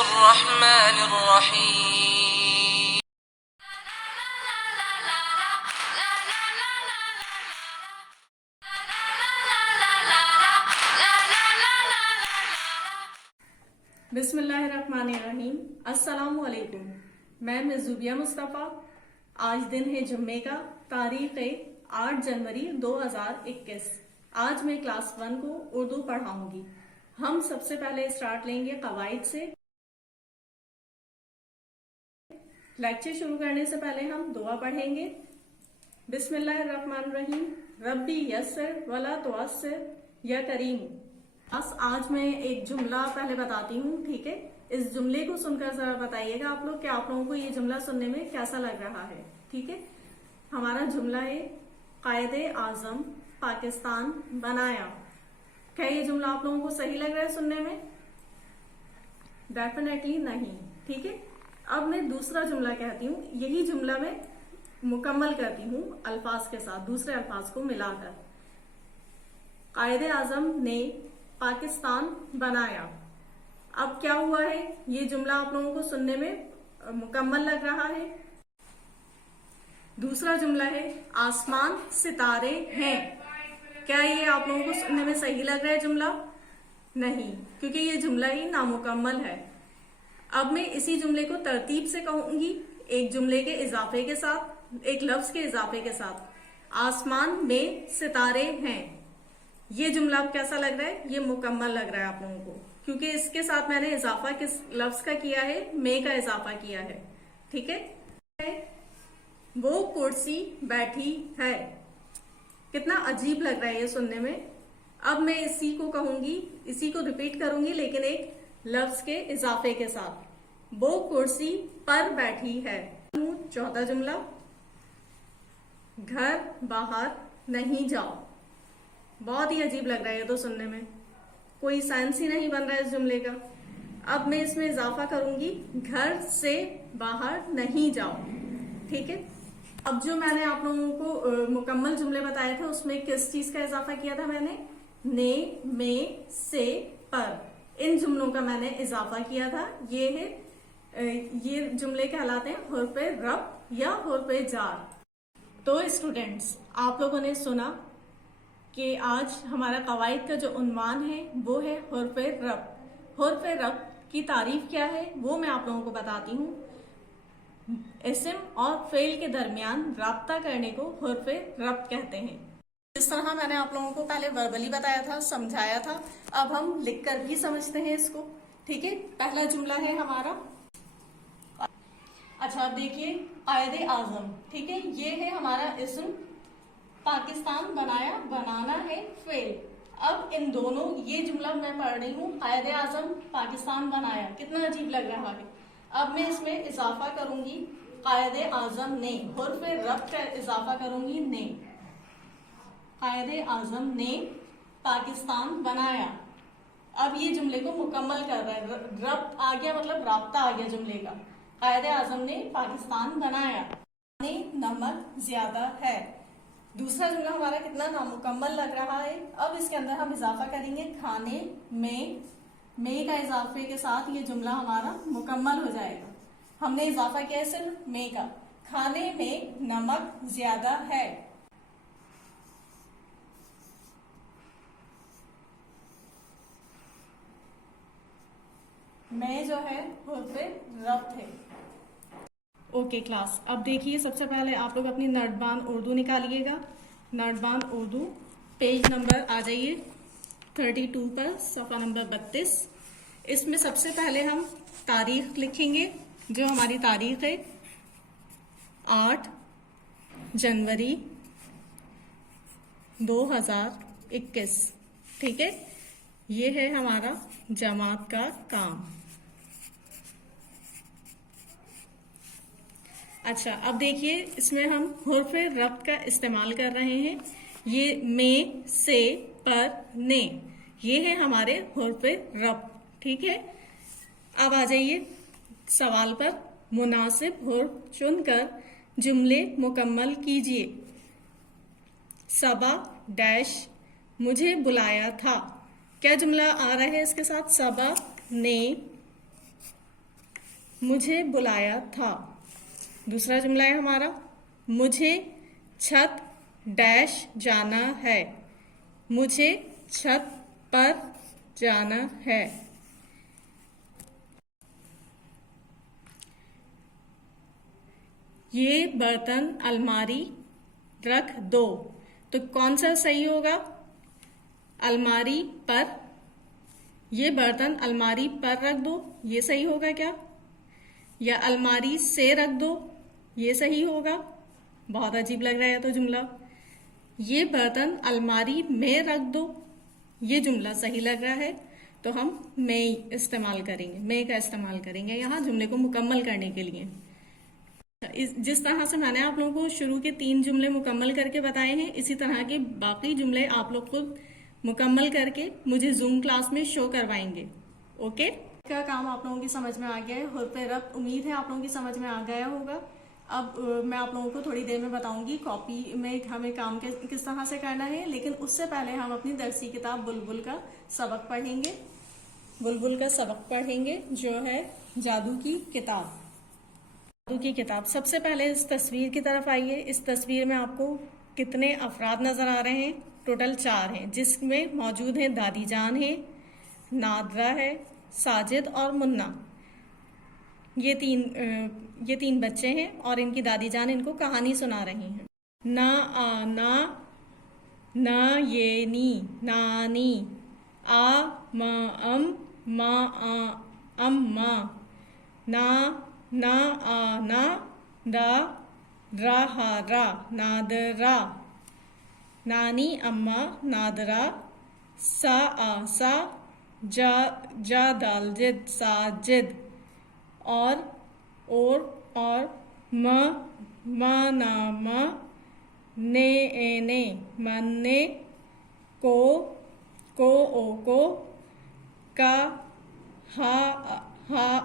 बिस्मिल्लाहिर्रहमानिर्रहीम। बिस्मिल्लाहिर्रहमानिर्रहीम। अस्सलामु अलैकुम। मैं मिस ज़ुबिया मुस्तफ़ा। आज दिन है जुम्मे का, तारीख है 8 जनवरी 2021। आज मैं क्लास 1 को उर्दू पढ़ाऊंगी। हम सबसे पहले स्टार्ट लेंगे कवाइद से। लेक्चर शुरू करने से पहले हम दुआ पढ़ेंगे। बिस्मिल्लाहिर्रहमानिर्रहीम। रब्बी यस्सिर वला तुअस्सिर या करीम। आज मैं एक जुमला पहले बताती हूँ, ठीक है। इस जुमले को सुनकर जरा बताइएगा आप लोग कि आप लोगों को ये जुमला सुनने में कैसा लग रहा है, ठीक है। हमारा जुमला है, कायदे आजम पाकिस्तान बनाया। क्या ये जुमला आप लोगों को सही लग रहा है सुनने में? डेफिनेटली नहीं, ठीक है। अब मैं दूसरा जुमला कहती हूँ, यही जुमला मैं मुकम्मल करती हूँ अल्फाज के साथ, दूसरे अल्फाज को मिलाकर। कायदे आजम ने पाकिस्तान बनाया। अब क्या हुआ है, ये जुमला आप लोगों को सुनने में मुकम्मल लग रहा है। दूसरा जुमला है, आसमान सितारे हैं। क्या ये आप लोगों को सुनने में सही लग रहा है जुमला? नहीं, क्योंकि ये जुमला ही नामुकम्मल है। अब मैं इसी जुमले को तरतीब से कहूंगी, एक जुमले के इजाफे के साथ, एक लफ्ज के इजाफे के साथ। आसमान में सितारे हैं। ये जुमला अब कैसा लग रहा है? ये मुकम्मल लग रहा है आप लोगों को, क्योंकि इसके साथ मैंने इजाफा किस लफ्ज का किया है? में का इजाफा किया है, ठीक है। वो कुर्सी बैठी है। कितना अजीब लग रहा है ये सुनने में। अब मैं इसी को कहूंगी, इसी को रिपीट करूंगी, लेकिन एक लफ्ज के इजाफे के साथ। वो कुर्सी पर बैठी है। चौथा जुमला, घर बाहर नहीं जाओ। बहुत ही अजीब लग रहा है ये तो सुनने में, कोई सेंस ही नहीं बन रहा है इस जुमले का। अब मैं इसमें इजाफा करूंगी, घर से बाहर नहीं जाओ, ठीक है। अब जो मैंने आप लोगों को मुकम्मल जुमले बताए थे, उसमें किस चीज का इजाफा किया था मैंने? ने, में, से, पर। इन जुमलों का मैंने इजाफा किया था। ये है, ये जुमले कहलाते हैं हुर्फ़े रफ़् या हुर्फ़े जार। तो स्टूडेंट्स, आप लोगों ने सुना कि आज हमारा कवायद का जो उन्वान है वो है हुर्फ़े रफ़्। हुर्फ़े रफ़् की तारीफ क्या है वो मैं आप लोगों को बताती हूँ। इस्म और फ़ेल के दरमियान राब्ता करने को हुर्फ़े रफ़् कहते हैं। जिस तरह मैंने आप लोगों को पहले वर्बली बताया था, समझाया था, अब हम लिखकर भी समझते हैं इसको, ठीक है। पहला जुमला है हमारा। अच्छा, अब देखिए, कायदे आजम, ठीक है, ये है हमारा इस्म। पाकिस्तान बनाया, बनाना है फेल। अब इन दोनों, ये जुमला मैं पढ़ रही हूँ, कायदे आजम पाकिस्तान बनाया। कितना अजीब लग रहा है। अब मैं इसमें इजाफा करूंगी, कायदे आजम ने, हुर्फ़े रफ़् का इजाफा करूंगी ने। कायदे आजम ने पाकिस्तान बनाया। अब ये जुमले को मुकम्मल कर रहा है, रब्त आ गया, मतलब राब्ता आ गया जुमले का। कायदे आजम ने पाकिस्तान बनाया। नमक ज्यादा है। दूसरा जुमला हमारा कितना नामुकम्मल लग रहा है। अब इसके अंदर हम इजाफा करेंगे, खाने में का इजाफे के साथ ये जुमला हमारा मुकम्मल हो जाएगा। हमने इजाफा किया है सिर्फ में का। खाने में नमक ज्यादा है। में जो है हुर्फ़े रफ़् है। ओके क्लास, अब देखिए, सबसे पहले आप लोग अपनी नर्दबान उर्दू निकालिएगा। नर्दबान उर्दू पेज नंबर आ जाइए 32 पर, सफ़ा नंबर 32। इसमें सबसे पहले हम तारीख लिखेंगे। जो हमारी तारीख है 8 जनवरी 2021, ठीक है। ये है हमारा जमात का काम। अच्छा, अब देखिए, इसमें हम हुर्फ़े रफ़् का इस्तेमाल कर रहे हैं। ये में, से, पर, ने, ये है हमारे हुर्फ़े रफ़्, ठीक है। अब आ जाइए सवाल पर। मुनासिब हुर्फ़ चुनकर जुमले मुकम्मल कीजिए। सबा डैश मुझे बुलाया था। क्या जुमला आ रहा है इसके साथ? सबा ने मुझे बुलाया था। दूसरा जुमला है हमारा, मुझे छत डैश जाना है। मुझे छत पर जाना है। ये बर्तन अलमारी रख दो। तो कौन सा सही होगा? अलमारी पर। ये बर्तन अलमारी पर रख दो, ये सही होगा क्या? या अलमारी से रख दो, ये सही होगा? बहुत अजीब लग रहा है तो जुमला। ये बर्तन अलमारी में रख दो, ये जुमला सही लग रहा है, तो हम में इस्तेमाल करेंगे, में का इस्तेमाल करेंगे यहाँ जुमले को मुकम्मल करने के लिए। जिस तरह से मैंने आप लोगों को शुरू के 3 जुमले मुकम्मल करके बताए हैं, इसी तरह के बाकी जुमले आप लोग खुद मुकम्मल करके मुझे जूम क्लास में शो करवाएंगे। ओके, का काम आप लोगों की समझ में आ गया है। होते रब उम्मीद है आप लोगों की समझ में आ गया होगा। अब मैं आप लोगों को थोड़ी देर में बताऊंगी कॉपी में हमें काम किस तरह से करना है, लेकिन उससे पहले हम अपनी दरसी किताब बुलबुल का सबक पढ़ेंगे। बुलबुल का सबक पढ़ेंगे जो है जादू की किताब। जादू की किताब। सबसे पहले इस तस्वीर की तरफ आइए। इस तस्वीर में आपको कितने अफराद नजर आ रहे हैं? टोटल 4 हैं, जिसमें मौजूद हैं दादी जान है, नादरा है, साजिद और मुन्ना। ये तीन बच्चे हैं और इनकी दादी जान इनको कहानी सुना रही हैं। ना आना, ना ये नी, नानी, आ मा अम, मा आ अम्मा, ना ना आना, रा रहा रा, नादरा, नानी अम्मा नादरा, सा आसा, जा दाल जिद साजिद, और म ना म, ने एने मन्ने, को ओ को, का हा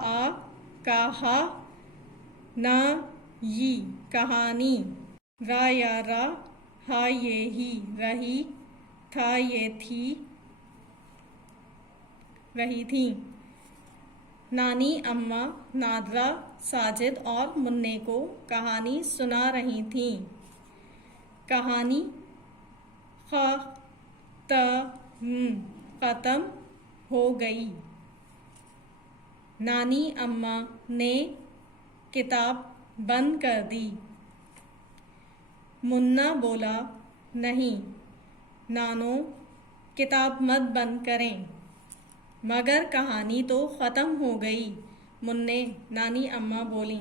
आ कहा, ना यी कहानी, रा या रा, हा ये ही रही, था ये थी रही थी। नानी अम्मा नादरा, साजिद और मुन्ने को कहानी सुना रही थीं। कहानी खत्म हो गई। नानी अम्मा ने किताब बंद कर दी। मुन्ना बोला, नहीं नानो, किताब मत बंद करें। मगर कहानी तो ख़त्म हो गई, मुन्ने नानी अम्मा बोली।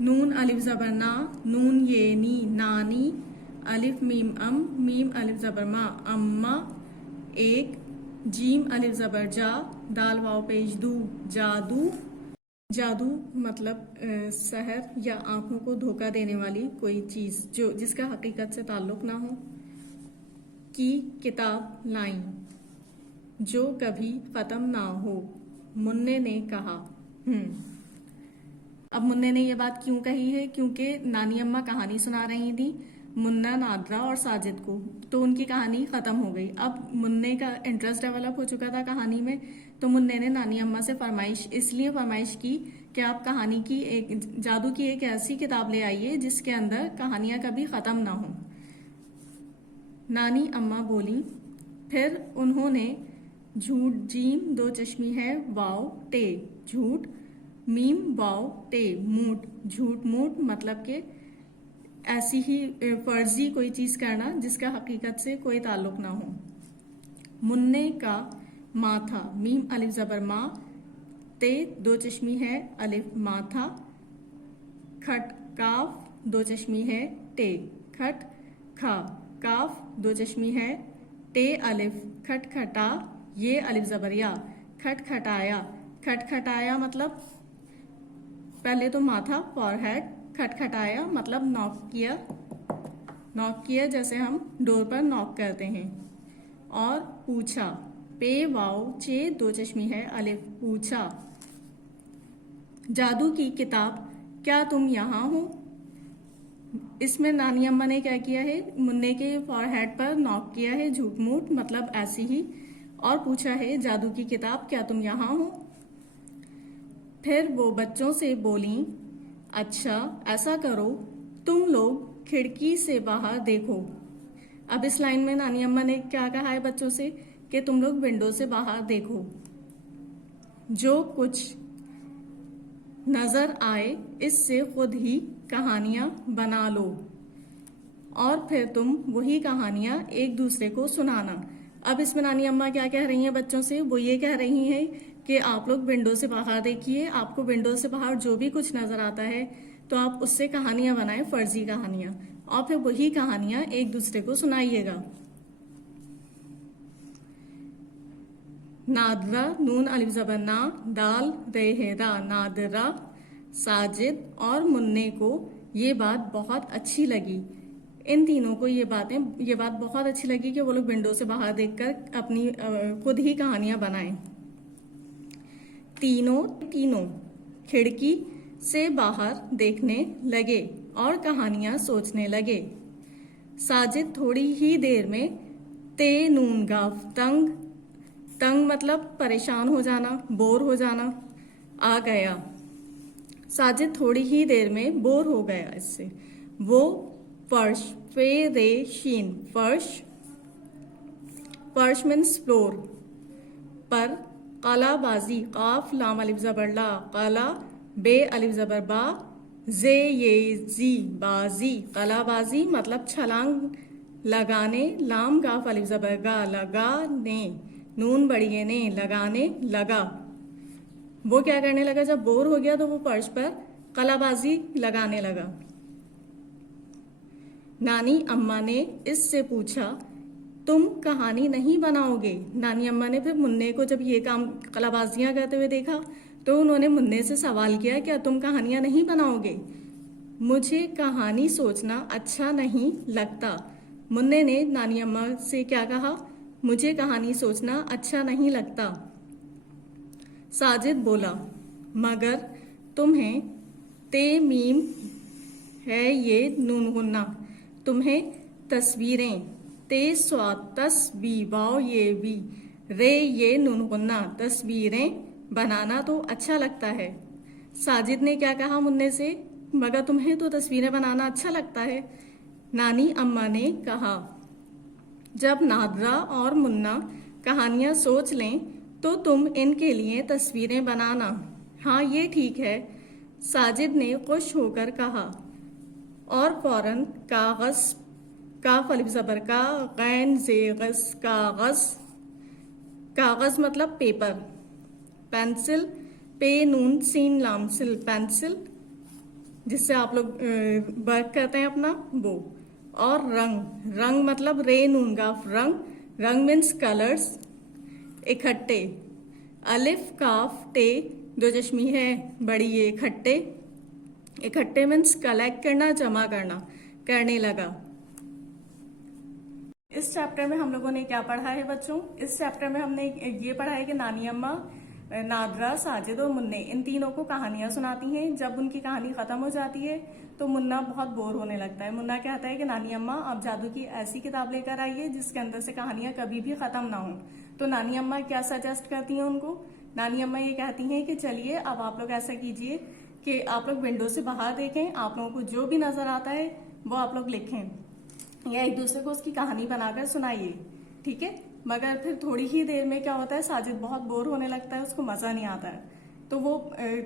नून अलिफ ज़बर ना, नून ये नी नानी, अलिफ मीम अम, मीम अलिफ ज़बर मा अम्मा, एक, जीम अलिफ ज़बर जा, दाल वाव पेश दू जादू। जादू मतलब सहर या आंखों को धोखा देने वाली कोई चीज़ जो जिसका हकीकत से ताल्लुक ना हो। की किताब लाई जो कभी ख़त्म ना हो, मुन्ने ने कहा। अब मुन्ने ने ये बात क्यों कही है? क्योंकि नानी अम्मा कहानी सुना रही थी मुन्ना, नादरा और साजिद को, तो उनकी कहानी ख़त्म हो गई। अब मुन्ने का इंटरेस्ट डेवलप हो चुका था कहानी में, तो मुन्ने ने नानी अम्मा से इसलिए फरमाइश की कि आप कहानी की जादू की एक ऐसी किताब ले आइए जिसके अंदर कहानियां कभी ख़त्म ना हो। नानी अम्मा बोली। फिर उन्होंने झूठ, जीम 2 चश्मी है, वाव टे झूठ, मीम वाव टे मूठ, झूठ मूठ मतलब के ऐसी ही फर्जी कोई चीज करना जिसका हकीकत से कोई ताल्लुक ना हो। मुन्ने का माथा, मीम अलिफ ज़बर मा, ते 2 चश्मी है, अलिफ माथा, खट काफ 2 चश्मी है, टे खट, खा काफ 2 चश्मी है, टे अलिफ, खटखटा, ये अलिफ ज़बर या, खटखटाया। खटखटाया मतलब पहले तो माथा फॉरहेड, खटखटाया मतलब नॉक किया जैसे हम डोर पर नॉक करते हैं। और पूछा, पे वाव चे 2 चश्मी है, अलिफ पूछा। जादू की किताब, क्या तुम यहाँ हो? इसमें नानी अम्मा ने क्या किया है? मुन्ने के फॉरहेड पर नॉक किया है, झूठ मूठ मतलब ऐसी ही, और पूछा है जादू की किताब क्या तुम यहाँ हो? फिर वो बच्चों से बोली, अच्छा ऐसा करो, तुम लोग खिड़की से बाहर देखो। अब इस लाइन में नानी अम्मा ने क्या कहा है बच्चों से कि तुम लोग विंडो से बाहर देखो, जो कुछ नजर आए इससे खुद ही कहानियां बना लो और फिर तुम वही कहानियां एक दूसरे को सुनाना। अब इसमें नानी अम्मा क्या कह रही हैं बच्चों से? वो ये कह रही हैं कि आप लोग विंडो से बाहर देखिए, आपको विंडो से बाहर जो भी कुछ नजर आता है तो आप उससे कहानियां बनाएं, फर्जी कहानियां, और फिर वही कहानियां एक दूसरे को सुनाइएगा। नादरा, नून अलिफ जबर ना, दाल रेहेरा, नादरा, साजिद और मुन्ने को ये बात बहुत अच्छी लगी। इन तीनों को ये बात बहुत अच्छी लगी कि वो लोग विंडो से बाहर देखकर अपनी खुद ही कहानियां बनाएं। तीनों खिड़की से बाहर देखने लगे और कहानियां सोचने लगे। साजिद थोड़ी ही देर में ते नून गाफ तंग मतलब परेशान हो जाना, बोर हो जाना, आ गया। साजिद थोड़ी ही देर में बोर हो गया इससे। वो फर्श, फे रे शीन, फर्श मीन्स फ्लोर पर कलाबाजी, काफ लाम अलिफ जबर ला, कला बे अलिफ जबर बा, जे ये जी, बाजी, कलाबाजी मतलब छलांग लगाने, लाम गाफ अलिफ जबर गा, लगाने, नून बढ़िए ने, लगाने लगा। वो क्या करने लगा? जब बोर हो गया तो वो फर्श पर कलाबाजी लगाने लगा। नानी अम्मा ने इससे पूछा, तुम कहानी नहीं बनाओगे? नानी अम्मा ने फिर मुन्ने को जब ये काम कलाबाजियां करते हुए देखा तो उन्होंने मुन्ने से सवाल किया, क्या तुम कहानियां नहीं बनाओगे? मुझे कहानी सोचना अच्छा नहीं लगता। मुन्ने ने नानी अम्मा से क्या कहा? मुझे कहानी सोचना अच्छा नहीं लगता। साजिद बोला, मगर तुम्हें ते मीम है ये नून गुन्ना, तुम्हें तस्वीरें, ते स्वाद तस्बी वाओ ये भी, रे ये नून गुन्ना, तस्वीरें बनाना तो अच्छा लगता है। साजिद ने क्या कहा मुन्ने से? मगर तुम्हें तो तस्वीरें बनाना अच्छा लगता है। नानी अम्मा ने कहा, जब नादरा और मुन्ना कहानियां सोच लें तो तुम इनके लिए तस्वीरें बनाना। हाँ ये ठीक है, साजिद ने खुश होकर कहा और फौरन कागज, काफ अलिफ जबर का, गैन जेगस, कागज मतलब पेपर, पेंसिल, पे नून सीन लाम सिल, पेंसिल जिससे आप लोग वर्क करते हैं अपना वो, और रंग मतलब रे नून गाफ, रंग मीन्स कलर्स, इकट्ठे, अलिफ काफ टे दो चश्मी है बड़ी ये, इकट्ठे मीन्स कलेक्ट करना, जमा करने लगा। इस चैप्टर में हम लोगों ने क्या पढ़ा है बच्चों? इस चैप्टर में हमने ये पढ़ा है कि नानी अम्मा नादरा, साजिद और मुन्ने इन तीनों को कहानियां सुनाती हैं। जब उनकी कहानी खत्म हो जाती है तो मुन्ना बहुत बोर होने लगता है। मुन्ना कहता है कि नानी अम्मा आप जादू की ऐसी किताब लेकर आइए जिसके अंदर से कहानियां कभी भी खत्म ना हो। तो नानी अम्मा क्या सजेस्ट करती हैं उनको? नानी अम्मा ये कहती हैं कि चलिए अब आप लोग ऐसा कीजिए कि आप लोग विंडो से बाहर देखें, आप लोगों को जो भी नजर आता है वो आप लोग लिखें या एक दूसरे को उसकी कहानी बनाकर सुनाइए, ठीक है। मगर फिर थोड़ी ही देर में क्या होता है, साजिद बहुत बोर होने लगता है, उसको मजा नहीं आता है, तो वो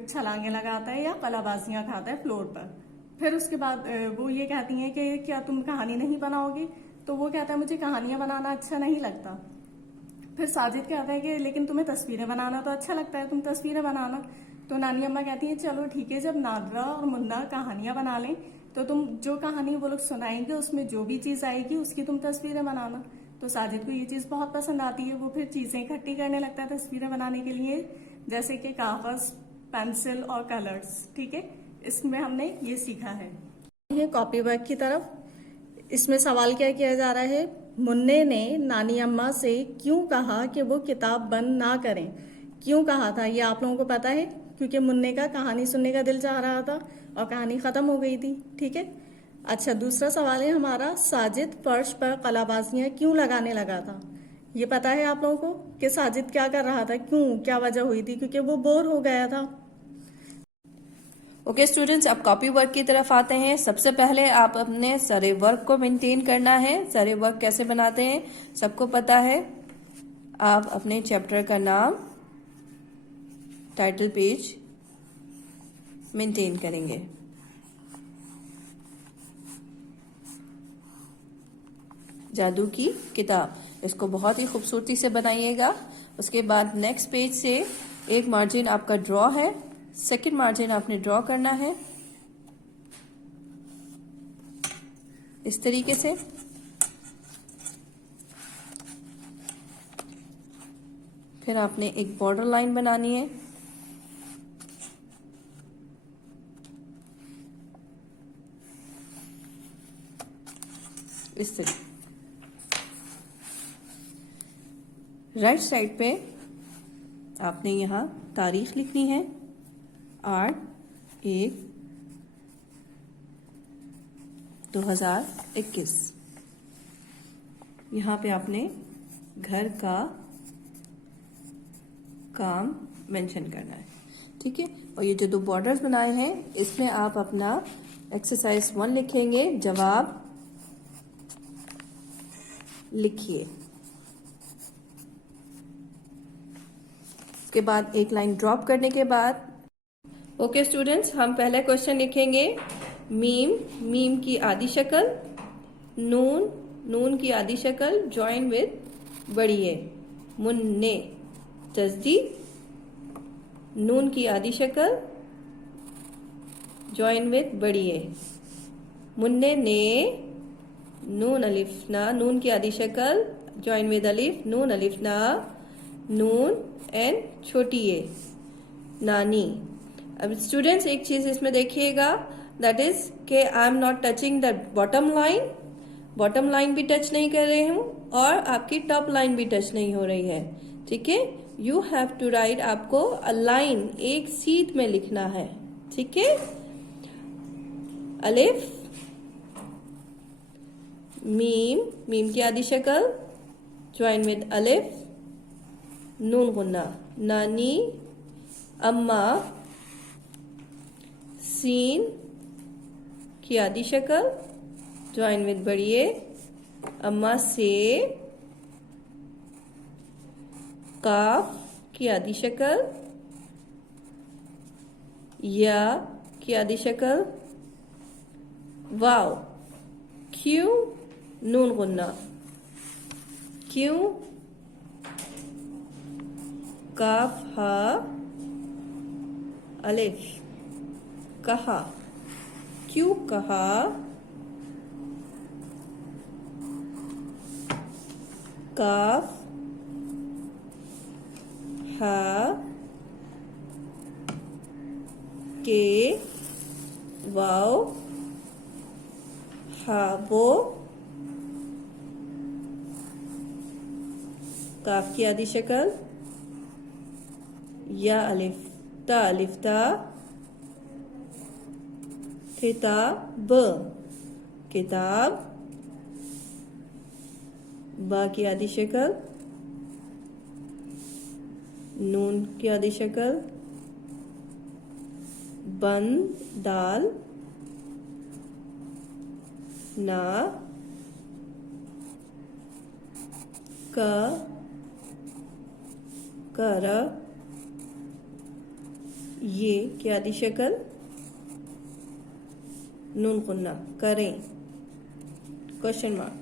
छलांगे लगाता है या कलाबाजियां खाता है फ्लोर पर। फिर उसके बाद वो ये कहती हैं कि क्या तुम कहानी नहीं बनाओगे? तो वो कहता है मुझे कहानियां बनाना अच्छा नहीं लगता। फिर साजिद कहता है कि लेकिन तुम्हें तस्वीरें बनाना तो अच्छा लगता है, तुम तस्वीरें बनाना। तो नानी अम्मा कहती है चलो ठीक है, जब नादरा और मुन्ना कहानियां बना लें तो तुम जो कहानी वो लोग सुनाएंगे उसमें जो भी चीज आएगी उसकी तुम तस्वीरें बनाना। तो साजिद को ये चीज बहुत पसंद आती है, वो फिर चीजें इकट्ठी करने लगता है तस्वीरें बनाने के लिए, जैसे कि कागज, पेंसिल और कलर्स, ठीक है। इसमें हमने ये सीखा है। ये कॉपी वर्क की तरफ इसमें सवाल क्या किया जा रहा है, मुन्ने ने नानी अम्मा से क्यों कहा कि वो किताब बंद ना करें? क्यों कहा था ये आप लोगों को पता है? क्योंकि मुन्ने का कहानी सुनने का दिल चाह रहा था और कहानी खत्म हो गई थी, ठीक है। अच्छा, दूसरा सवाल है हमारा, साजिद फर्श पर कलाबाजियां क्यों लगाने लगा था? ये पता है आप लोगों को कि साजिद क्या कर रहा था, क्यों, क्या वजह हुई थी? क्योंकि वो बोर हो गया था। ओके स्टूडेंट्स, अब कॉपी वर्क की तरफ आते हैं। सबसे पहले आप अपने सारे वर्क को मेंटेन करना है। सारे वर्क कैसे बनाते हैं सबको पता है। आप अपने चैप्टर का नाम, टाइटल पेज मेंटेन करेंगे। जादू की किताब, इसको बहुत ही खूबसूरती से बनाइएगा। उसके बाद नेक्स्ट पेज से एक मार्जिन आपका ड्रॉ है, सेकंड मार्जिन आपने ड्रॉ करना है इस तरीके से। फिर आपने एक बॉर्डर लाइन बनानी है इस तरीके। राइट साइड पे आपने यहाँ तारीख लिखनी है 8/1/2021। यहाँ पे आपने घर का काम मेंशन करना है, ठीक है। और ये जो 2 बॉर्डर्स बनाए हैं इसमें आप अपना एक्सरसाइज 1 लिखेंगे, जवाब लिखिए। उसके बाद एक लाइन ड्रॉप करने के बाद ओके स्टूडेंट्स, हम पहले क्वेश्चन लिखेंगे। मीम की आधी शक्ल, नून की आधी शक्ल ज्वाइन विद बढ़िए। मुन्ने तस्दीद, नून की आधी शक्ल ज्वाइन विद बढ़िए। मुन्ने ने, नून अलिफ ना, नून की आधी शक्ल ज्वाइन विद अलिफ, नून अलिफ ना, नून एंड छोटी ए, नानी। अब स्टूडेंट्स एक चीज इसमें देखिएगा, दैट इज के I am not touching the bottom line. Bottom line भी टच नहीं कर रही हूं और आपकी टॉप लाइन भी टच नहीं हो रही है, ठीक है। यू हैव टू राइट, आपको अ लाइन एक सीध में लिखना है, ठीक है। अलिफ, मीम की आधी शक्ल ज्वाइन विद अलिफ, नून गुन्ना, नानी, अम्मा, सीन की आधी शक्ल ज्वाइन विद बढ़िए, अम्मा से, काफ की आधी शक्ल, या की आधी शक्ल, वाव, क्यों, नून गुन्ना, क्यों, काफ हा अलिफ, कहा, क्यों कहा, काफ हा के, वाव हा वो, काफ की आधी शक्ल, या अलिफ ता, किताब, किताब, बा की आधी शक्ल, नून की आधी शक्ल, बन, दाल, ना, कर, ये की आधी शक्ल, नून गुन्ना, करें। Question mark.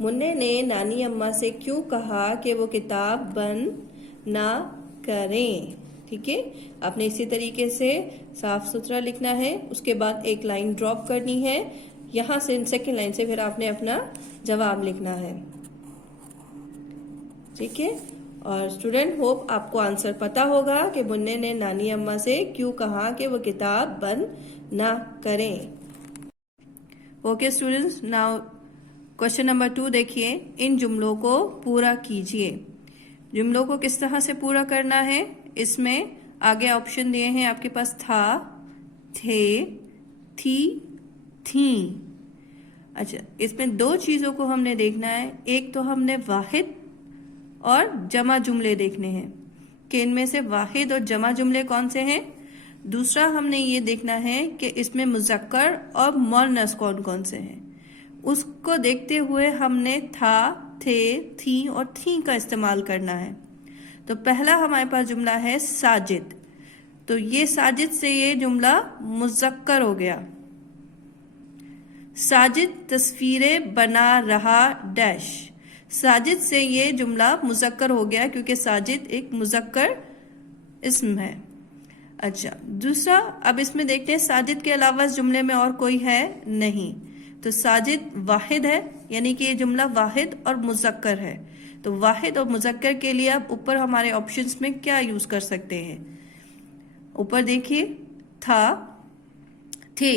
मुन्ने ने नानी अम्मा से क्यों कहा कि वो किताब बंद ना करें, ठीक है। आपने इसी तरीके से साफ सुथरा लिखना है। उसके बाद एक लाइन ड्रॉप करनी है, यहां से सेकेंड लाइन से फिर आपने अपना जवाब लिखना है, ठीक है। और स्टूडेंट होप आपको आंसर पता होगा कि मुन्ने ने नानी अम्मा से क्यों कहा कि वो किताब बंद ना करें। Okay students, now question number 2 देखिए। इन जुमलों को पूरा कीजिए। जुमलों को किस तरह से पूरा करना है, इसमें आगे ऑप्शन दिए हैं आपके पास, था, थे, थी, थी। अच्छा, इसमें 2 चीजों को हमने देखना है। एक तो हमने वाहिद और जमा जुमले देखने हैं कि इनमें से वाहिद और जमा जुमले कौन से हैं। दूसरा हमने ये देखना है कि इसमें मुज़क्कर और मुअन्नस कौन कौन से हैं। उसको देखते हुए हमने था, थे, थी और थी का इस्तेमाल करना है। तो पहला हमारे पास जुमला है साजिद। तो ये साजिद से ये जुमला मुज़क्कर हो गया। साजिद तस्वीरें बना रहा डैश। साजिद से ये जुमला मुज़क्कर हो गया क्योंकि साजिद एक मुज़क्कर इस्म है। अच्छा, दूसरा अब इसमें देखते हैं साजिद के अलावा इस जुमले में और कोई है नहीं। तो साजिद वाहिद है, यानी कि ये जुमला वाहिद और मुज़क्कर है। तो वाहिद और मुज़क्कर के लिए अब ऊपर हमारे ऑप्शंस में क्या यूज कर सकते हैं। ऊपर देखिए, था, थे,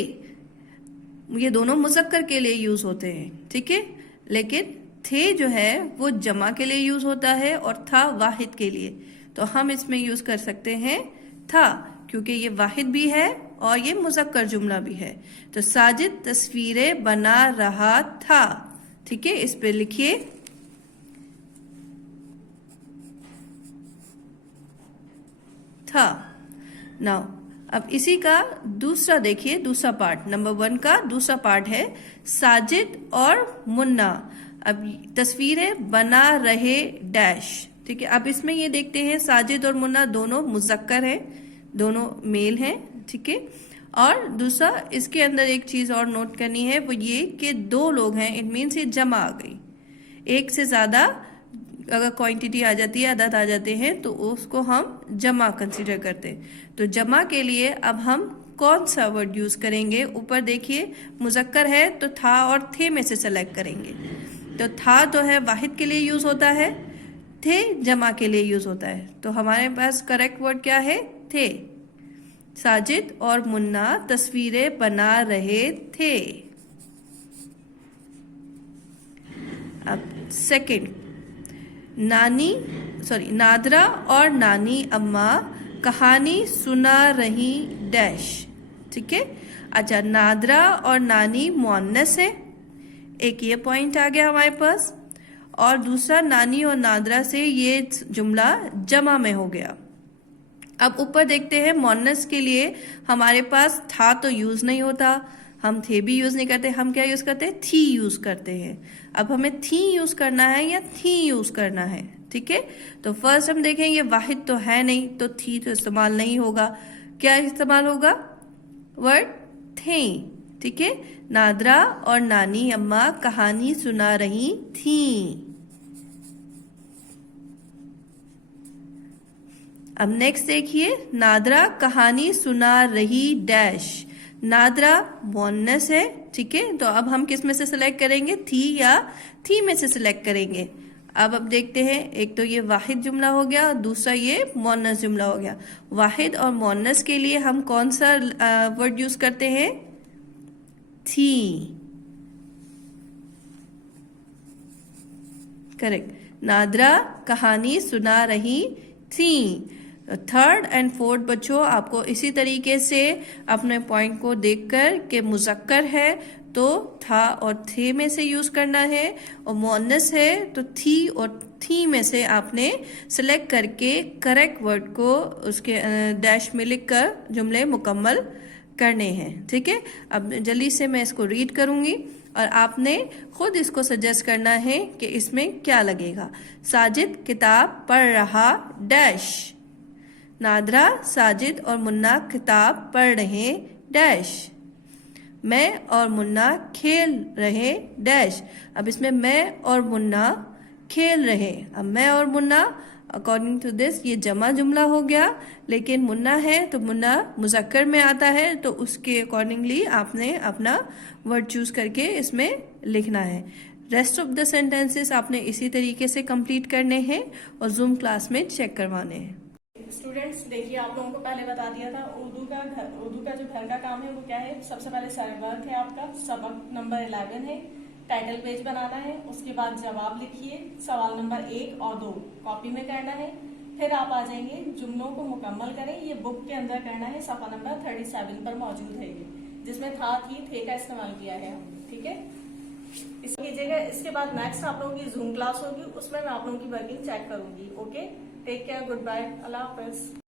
ये दोनों मुज़क्कर के लिए यूज होते हैं, ठीक है। लेकिन थे जो है वो जमा के लिए यूज होता है और था वाहिद के लिए। तो हम इसमें यूज कर सकते हैं था, क्योंकि ये वाहिद भी है और ये मुज़क्कर जुमला भी है। तो साजिद तस्वीरें बना रहा था, ठीक है। इस पे लिखिए था। नाउ अब इसी का दूसरा देखिए, दूसरा पार्ट, नंबर 1 का दूसरा पार्ट है साजिद और मुन्ना। अब तस्वीरें बना रहे डैश, ठीक है। अब इसमें ये देखते हैं साजिद और मुन्ना दोनों मुज़क्कर है, दोनों मेल हैं, ठीक है। और दूसरा इसके अंदर एक चीज और नोट करनी है, वो ये कि 2 लोग हैं, इट मीन्स ये जमा आ गई। एक से ज्यादा अगर क्वांटिटी आ जाती है, अदद आ जाते हैं, तो उसको हम जमा कंसीडर करते हैं। तो जमा के लिए अब हम कौन सा वर्ड यूज करेंगे। ऊपर देखिए, मुज़क्कर है तो था और थे में से सेलेक्ट करेंगे। तो था तो है वाहिद के लिए यूज होता है, थे जमा के लिए यूज होता है। तो हमारे पास करेक्ट वर्ड क्या है, थे। साजिद और मुन्ना तस्वीरें बना रहे थे। अब सेकंड, नादरा और नानी अम्मा कहानी सुना रही डैश, ठीक है। अच्छा, नादरा और नानी मुअन्नस है, एक ये पॉइंट आ गया हमारे पास। और दूसरा नानी और नादरा से ये जुमला जमा में हो गया। अब ऊपर देखते हैं, मुअन्नस के लिए हमारे पास था तो यूज नहीं होता, हम थे भी यूज नहीं करते, हम क्या यूज करते हैं, थी यूज करते हैं। अब हमें थी यूज करना है या थी यूज करना है, ठीक है। तो फर्स्ट हम देखेंगे, वाहिद तो है नहीं तो थी तो इस्तेमाल नहीं होगा। क्या इस्तेमाल होगा, वर्ड थे, ठीक है। नादरा और नानी अम्मा कहानी सुना रही थी। अब नेक्स्ट देखिए, नादरा कहानी सुना रही डैश। नादरा मुअन्नस है, ठीक है। तो अब हम किस में से सिलेक्ट करेंगे, थी या थी में से सिलेक्ट करेंगे। अब देखते हैं, एक तो ये वाहिद जुमला हो गया, दूसरा ये मुअन्नस जुमला हो गया। वाहिद और मुअन्नस के लिए हम कौन सा वर्ड यूज करते हैं, थी, करेक्ट। नादरा कहानी सुना रही थी। थर्ड एंड फोर्थ बच्चों, आपको इसी तरीके से अपने पॉइंट को देखकर कि मुज़क्कर है तो था और थे में से यूज करना है, और मुअन्नस है तो थी और थी में से आपने सिलेक्ट करके करेक्ट वर्ड को उसके डैश में लिखकर जुमले मुकम्मल करने हैं, ठीक है। अब जल्दी से मैं इसको रीड करूंगी और आपने खुद इसको सजेस्ट करना है कि इसमें क्या लगेगा। साजिद किताब पढ़ रहा डैश। नादरा, साजिद और मुन्ना किताब पढ़ रहे डैश। मैं और मुन्ना खेल रहे डैश। अब इसमें मैं और मुन्ना खेल रहे, अब मैं और मुन्ना अकॉर्डिंग टू दिस ये जमा जुमला हो गया, लेकिन मुन्ना है तो मुन्ना मुज़क्कर में आता है, तो उसके अकॉर्डिंगली आपने अपना वर्ड चूज करके इसमें लिखना है। रेस्ट ऑफ द सेंटेंसेस आपने इसी तरीके से कंप्लीट करने हैं और जूम क्लास में चेक करवाने हैं। स्टूडेंट्स देखिए, आप लोगों को पहले बता दिया था उर्दू का जो घर का काम है वो क्या है। सबसे पहले वर्क है आपका, सबक नंबर 11 है, टाइटल पेज बनाना है, उसके बाद जवाब लिखिए, सवाल नंबर 1 और 2 कॉपी में करना है। फिर आप आ जाएंगे, जुमलों को मुकम्मल करें, ये बुक के अंदर करना है, सफा नंबर 37 पर मौजूद है ये, जिसमें था, थी, थे का इस्तेमाल किया है, ठीक है। इसको कीजिएगा। इसके बाद नेक्स्ट आप लोगों की जूम क्लास होगी, उसमें मैं आप लोगों की वर्किंग चेक करूंगी। Okay, take care, goodbye, अल्लाह हाफिज।